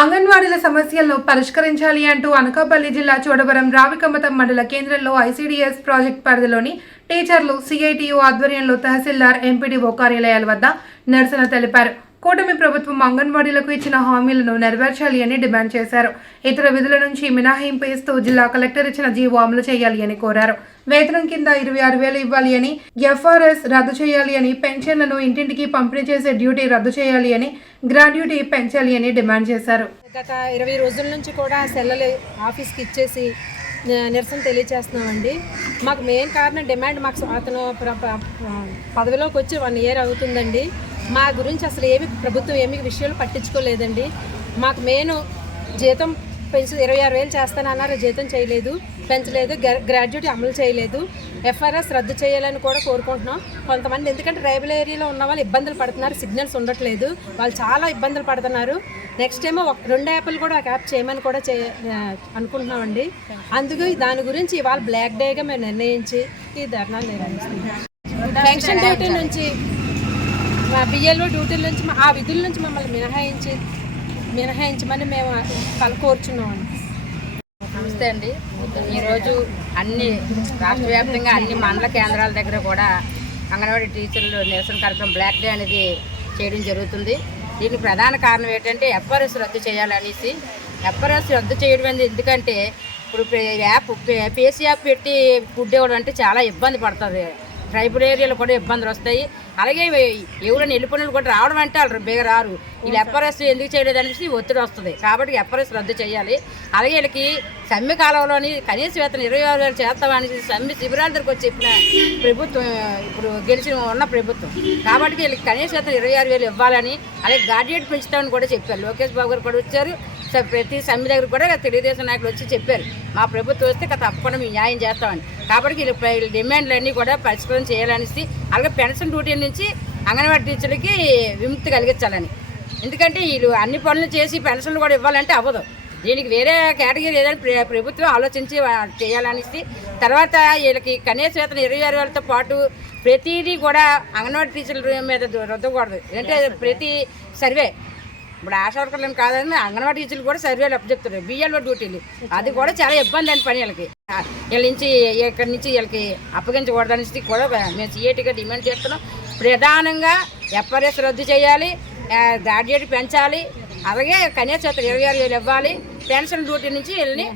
అంగన్వాడీల సమస్యలను పరిష్కరించాలి అంటూ అనకాపల్లి జిల్లా చోడవరం రావికమతం మండల కేంద్రంలో ఐసీడీఎస్ ప్రాజెక్ట్ పరిధిలోని టీచర్లు సిఐటియు ఆధ్వర్యంలో తహసీల్దార్ ఎంపీడీఓ కార్యాలయాల వద్ద నిరసన తెలిపారు. కూటమి ప్రభుత్వం అంగన్వాడీలకు ఇచ్చిన హామీలను నెరవేర్చాలి అని డిమాండ్ చేశారు. ఇతర విధుల నుంచి మినహాయింపు ఇస్తూ జిల్లా కలెక్టర్ ఇచ్చిన జీవో అమలు చేయాలి అని కోరారు. వేతనం కింద ఇరవై ఆరు వేలు ఇవ్వాలి అని ఎఫ్ఆర్ఎస్ రద్దు చేయాలి అని పెన్షన్లను ఇంటింటికి పంపిణీ చేసే డ్యూటీ రద్దు చేయాలి అని గ్రాడ్యుటీ పెంచాలి అని డిమాండ్ చేశారు. గత ఇరవై రోజుల నుంచి కూడా సెల్లలు ఆఫీస్కి ఇచ్చేసి నిరసన తెలియజేస్తున్నామండి మాకు మెయిన్ కారణం డిమాండ్ మాకు అతను ప్ర- పదవిలోకి వచ్చి వన్ ఇయర్ అవుతుందండి. మా గురించి అసలు ఏమి ప్రభుత్వం ఏమి విషయాలు పట్టించుకోలేదండి. మాకు మెయిన్ జీతం పెంచు ఇరవై ఆరు వేలు చేస్తానన్నారు జీతం చేయలేదు పెంచలేదు గ్రాడ్యుయేట్ అమలు చేయలేదు. ఎఫ్ఆర్ఎస్ రద్దు చేయాలని కూడా కోరుకుంటున్నాం. కొంతమంది ఎందుకంటే ట్రైబల్ ఏరియాలో ఉన్న వాళ్ళు ఇబ్బందులు పడుతున్నారు సిగ్నల్స్ ఉండట్లేదు. వాళ్ళు చాలా ఇబ్బందులు పడుతున్నారు. నెక్స్ట్ ఏమో ఒక రెండు యాప్లు కూడా ఒక యాప్ చేయమని కూడా చే అనుకుంటున్నామండి. అందుకు దాని గురించి ఇవాళ బ్లాక్ డేగా మేము నిర్ణయించి ఈ ధర్నా నిర్వహిస్తున్నాం. పెన్షన్ డ్యూటీ నుంచి మా బిఎల్ఓ డ్యూటీల నుంచి మా- ఆ విధుల నుంచి మమ్మల్ని మినహాయించి మినహాయించమని మేము కలకూర్చున్నాం నమస్తే అండి. ఈరోజు అన్ని రాష్ట్ర వ్యాప్తంగా అన్ని మండల కేంద్రాల దగ్గర కూడా అంగన్వాడీ టీచర్లు నిరసన కార్యక్రమం బ్లాక్ డే అనేది చేయడం జరుగుతుంది. దీనికి ప్రధాన కారణం ఏంటంటే ఎఫ్ఆర్ఎస్ రద్దు చేయాలనేసి ఎఫ్ఆర్ఎస్ రద్దు చేయడం అనేది ఎందుకంటే ఇప్పుడు పే- యాప్ పేసీ యాప్ పెట్టి ఫుడ్ ఇవ్వడం అంటే చాలా ఇబ్బంది పడుతుంది ట్రైబల్ ఏరియాలో కూడా ఇబ్బందులు వస్తాయి. అలాగే ఎవరైనా వెళ్ళిపోయిన కూడా రావడం అంటే వాళ్ళు బేగ రారు. వీళ్ళు ఎఫ్ఆర్ఎస్ ఎందుకు చేయలేదు అనేసి ఒత్తిడి వస్తుంది. కాబట్టి ఎఫ్ఆర్ఎస్ రద్దు చేయాలి. అలాగే వీళ్ళకి సమ్మె కాలంలోని కనీస వేతనం ఇరవై ఆరు వేలు చేస్తామని సమ్మె శిబిరాల దగ్గరకు వచ్చి చెప్పిన ప్రభుత్వం ఇప్పుడు గెలిచిన ఉన్న ప్రభుత్వం. కాబట్టి వీళ్ళకి కనీస వేతనం ఇరవై ఆరు వేలు ఇవ్వాలని అలాగే గార్డియట్ పెంచుతామని కూడా చెప్పారు. లోకేష్ బాబు గారు కూడా వచ్చారు. ప్రతి సమ్మె దగ్గర కూడా తెలుగుదేశం నాయకులు వచ్చి చెప్పారు. మా ప్రభుత్వం వస్తే తప్పకుండా మేము న్యాయం చేస్తామని. కాబట్టి వీళ్ళ డిమాండ్లన్నీ కూడా పరిష్కారం చేయాలనేసి అలాగే పెన్షన్ డ్యూటీ నుంచి అంగన్వాడీ టీచర్లకి విముక్తి కలిగించాలని. ఎందుకంటే వీళ్ళు అన్ని పనులు చేసి పెన్షన్లు కూడా ఇవ్వాలంటే అవ్వదు. దీనికి వేరే కేటగిరీ ఏదైనా ప్ర- ప్రభుత్వం ఆలోచించి చేయాలనేసి తర్వాత వీళ్ళకి కనీస వేతన ఇరవై ఆరు వేలతో పాటు ప్రతిదీ కూడా అంగన్వాడీ టీచర్ల మీద రుద్దకూడదు. అంటే ప్రతి సర్వే ఇప్పుడు ఆశా వర్కర్లను కాదని అంగన్వాడీ టీచర్లు కూడా సర్వేలు అప్పచెప్తున్నారు. బిఎల్ఓ డ్యూటీలు. అది కూడా చాలా ఇబ్బంది అండి పని వీళ్ళకి. వీళ్ళ నుంచి ఇక్కడి నుంచి వీళ్ళకి అప్పగించకూడదనేసి కూడా మేము సిఏటీగా డిమాండ్ చేస్తున్నాం. ప్రధానంగా ఎఫ్ఆర్ఎస్ రద్దు చేయాలి గ్రాడ్యుయేట్ పెంచాలి అలాగే కనీస ఇరవై ఆరు వేలు ఇవ్వాలి పెన్షన్ డ్యూటీ నుంచి వీళ్ళని